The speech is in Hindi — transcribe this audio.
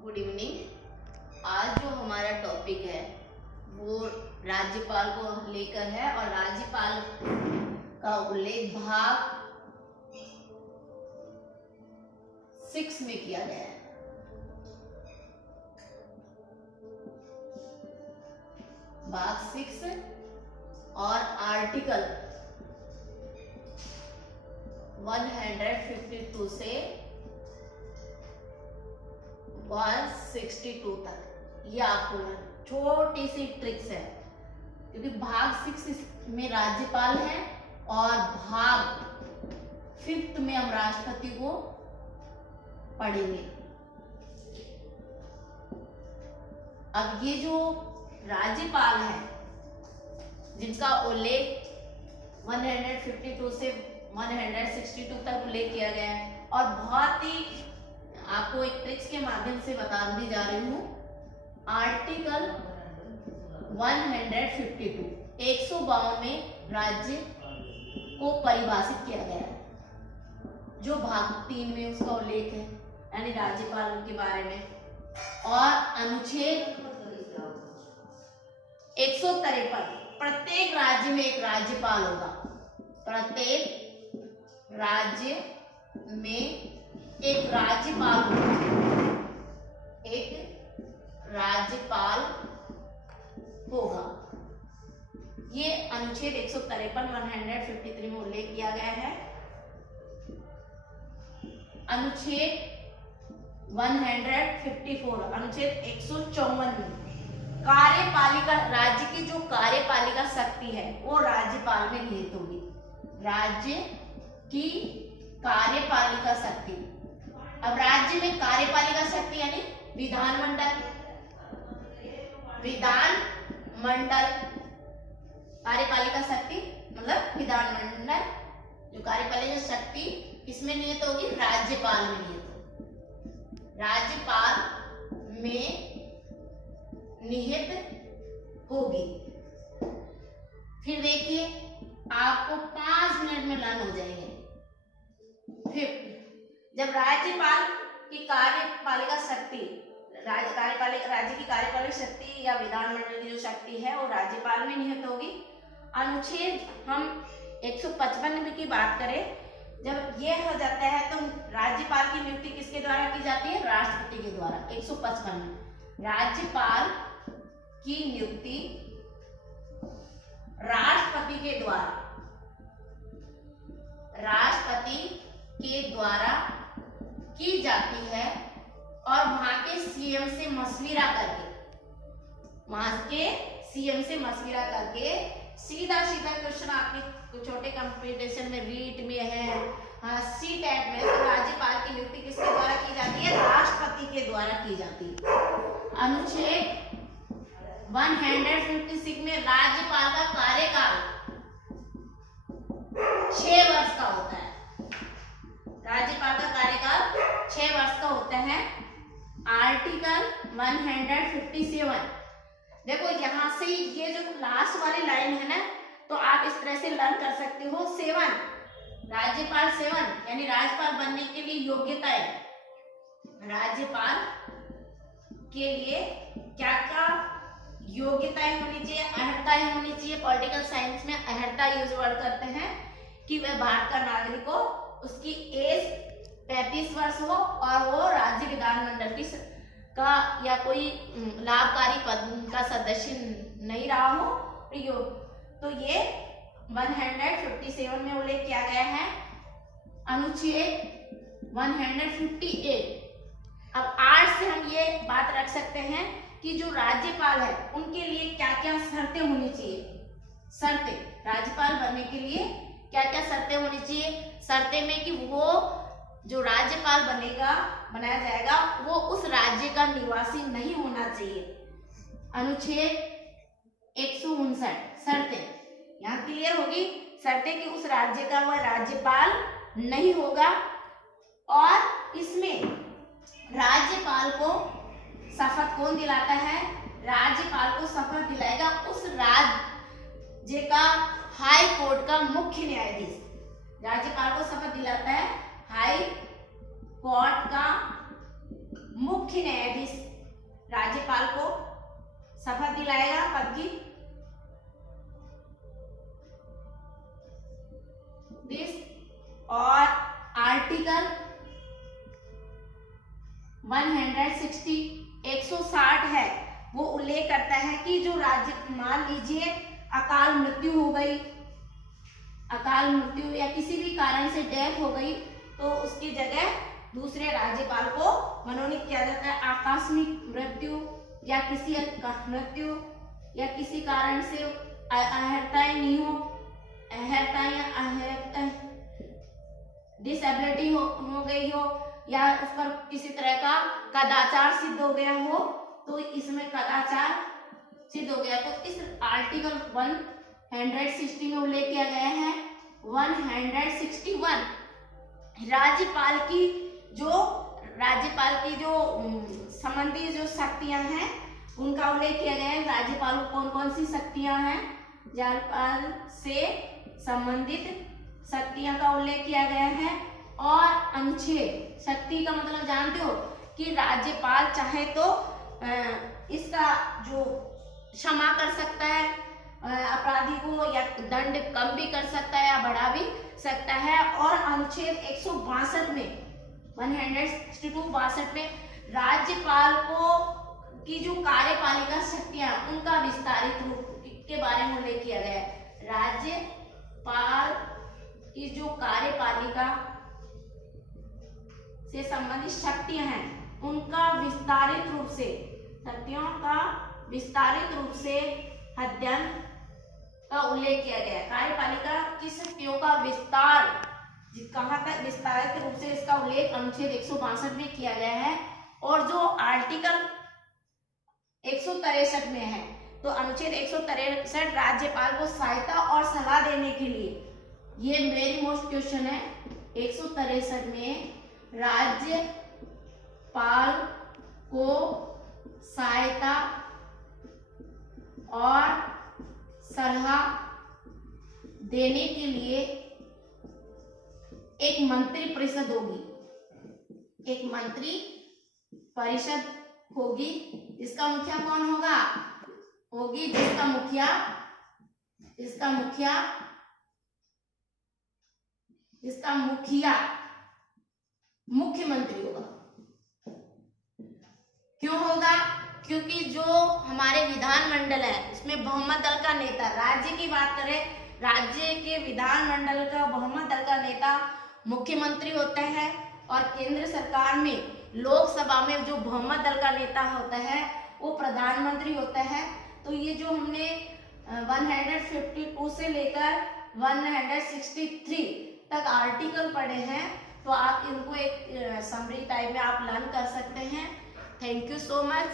Good evening. आज जो हमारा टॉपिक है वो राज्यपाल को लेकर है और राज्यपाल का उल्लेख भाग 6 में किया गया है। भाग 6 और आर्टिकल 152 से 162 तक ये आपको छोटी सी ट्रिक्स है, क्योंकि भाग 6 में राज्यपाल है और भाग 5 में हम राष्ट्रपति को पढ़ेंगे। अब ये जो राज्यपाल है जिनका उल्लेख 152 से 162 तक उल्लेख किया गया है और बहुत ही आपको एक ट्रिक्स के माध्यम से बताने जा रही हूँ। आर्टिकल 152 152 में राज्य को परिभाषित किया गया है, जो भाग 3 में उसका उल्लेख है, यानी राज्यपाल के बारे में। और अनुच्छेद 153 प्रत्येक राज्य में एक राज्यपाल होगा। प्रत्येक राज्य में एक राज्यपाल होगा, एक राज्यपाल होगा। ये अनुच्छेद 153 153 में उल्लेख किया गया है। अनुच्छेद 154 अनुच्छेद 154 में कार्यपालिका, राज्य की जो कार्यपालिका शक्ति है वो राज्यपाल में निहित होगी। राज्य की कार्यपालिका शक्ति, अब राज्य में कार्यपालिका शक्ति यानी विधानमंडल कार्यपालिका शक्ति मतलब विधानमंडल, जो कार्यपालिका शक्ति किसमें निहित होगी? राज्यपाल में निहित होगी। राज्यपाल में निहित होगी। फिर देखिए आपको 5 मिनट में लर्न हो जाएंगे। फिर जब राज्यपाल की कार्यपालिका शक्ति, राज्य की कार्यपालिका शक्ति या विधानमंडल की जो शक्ति है वो राज्यपाल में निहित होगी। अनुच्छेद हम 155 की बात करें, जब ये हो जाता है तो राज्यपाल की नियुक्ति किसके द्वारा की जाती है? राष्ट्रपति के द्वारा। 155 में राज्यपाल की नियुक्ति राष्ट्रपति के द्वारा की जाती है और वहां के सीएम से मशविरा करके सीधा क्वेश्चन आपके छोटे कंपटीशन में रीट में है, सी टैट में, तो राज्यपाल की नियुक्ति किसके द्वारा की जाती है? राष्ट्रपति के द्वारा की जाती है। अनुच्छेद 156 में राज्यपाल का कार्यकाल 6 वर्ष का होता है। राज्यपाल का कार्यकाल 6 वर्ष का होता है। आर्टिकल 157, देखो यहां से ये जो लास्ट वाली लाइन है ना, तो आप इस तरह से लर्न कर सकते हो। 7 राज्यपाल 7 यानी राज्यपाल बनने के लिए योग्यताएं, राज्यपाल के लिए क्या क्या योग्यताएं होनी चाहिए, अर्हताएं होनी चाहिए। पॉलिटिकल साइंस में अर्हता यूज वर्ड करते हैं कि वह भारत का नागरिक हो, उसकी एज 35 वर्ष हो और वो राज्य विधानमंडल की का या कोई लाभकारी पद का सदस्य नहीं रहा हो। तो ये 157 में उल्लेख किया गया है। अनुच्छेद 158, अब 8 से हम ये बात रख सकते हैं कि जो राज्यपाल है उनके लिए क्या क्या शर्तें होनी चाहिए। शर्तें, राज्यपाल बनने के लिए क्या क्या शर्तें होनी चाहिए? शर्तें में कि वो जो राज्यपाल बनाया जाएगा वो उस राज्य का निवासी नहीं होना चाहिए। अनुच्छेद 159 शर्तें यहाँ क्लियर होगी। शर्तें कि उस राज्य का वह राज्यपाल नहीं होगा और इसमें राज्यपाल को शपथ कौन दिलाता है? राज्यपाल को शपथ दिलाएगा उस राज्य का हाई कोर्ट का मुख्य न्यायाधीश। राज्यपाल को शपथ दिलाता है हाई कोर्ट का मुख्य न्यायाधीश राज्यपाल को शपथ दिलाएगा पद की। दिस और आर्टिकल 160 है वो उल्लेख करता है कि जो राज्य, मान लीजिए अकाल मृत्यु हो गई, अकाल मृत्यु या किसी भी कारण से डेथ हो गई, तो उसकी जगह दूसरे राज्यपाल को मनोनीत किया जाता है। आकस्मिक मृत्यु या किसी मृत्यु या किसी कारण से अहर्ताएं नहीं हो, अहर्ताएं या अहर्ता डिसेबिलिटी हो गई हो, या उस पर किसी तरह का कदाचार सिद्ध हो गया हो, तो इसमें कदाचार सिद्ध हो गया तो इस आर्टिकल 160 में उल्लेख किया गया है। 161 राज्यपाल की जो संबंधी जो शक्तियां हैं उनका उल्लेख किया गया है। राज्यपाल को कौन कौन सी शक्तियां हैं, राज्यपाल से संबंधित शक्तियां का उल्लेख किया गया है। और अनुच्छेद, शक्ति का मतलब जानते हो कि राज्यपाल चाहे तो इसका जो क्षमा कर सकता है अपराधी को, या दंड कम भी कर सकता है या बढ़ा भी सकता है। और अनुच्छेद 162 में 162 में राज्यपाल को की जो कार्यपालिका शक्तियां उनका विस्तारित रूप के बारे में उल्लेख किया गया है। राज्यपाल की जो कार्यपालिका से संबंधित शक्तियां हैं उनका विस्तारित रूप से, शक्तियों का विस्तारित रूप से अध्ययन का उल्लेख किया गया है। कार्यपालिका की शक्तियों का विस्तार कहाँ तक विस्तारित रूप से इसका उल्लेख अनुच्छेद 162 में किया गया है। और जो आर्टिकल 163 में है, तो अनुच्छेद 163 राज्यपाल को सहायता और सलाह देने के लिए, ये वेरी मोस्ट क्वेश्चन है, 163 में राज्यपाल को सहायता और सलाह देने के लिए एक मंत्री परिषद होगी, एक मंत्री परिषद होगी। इसका मुखिया कौन होगा? होगी जिसका मुखिया मुख्यमंत्री होगा। क्यों होगा? क्योंकि जो हमारे विधानमंडल है उसमें बहुमत दल का नेता, राज्य की बात करें, राज्य के विधानमंडल का बहुमत दल का नेता मुख्यमंत्री होता है, और केंद्र सरकार में लोकसभा में जो बहुमत दल का नेता होता है वो प्रधानमंत्री होता है। तो ये जो हमने 152 से लेकर 163 तक आर्टिकल पढ़े हैं, तो आप इनको एक समरी टाइप में आप लर्न कर सकते हैं। Thank you so much.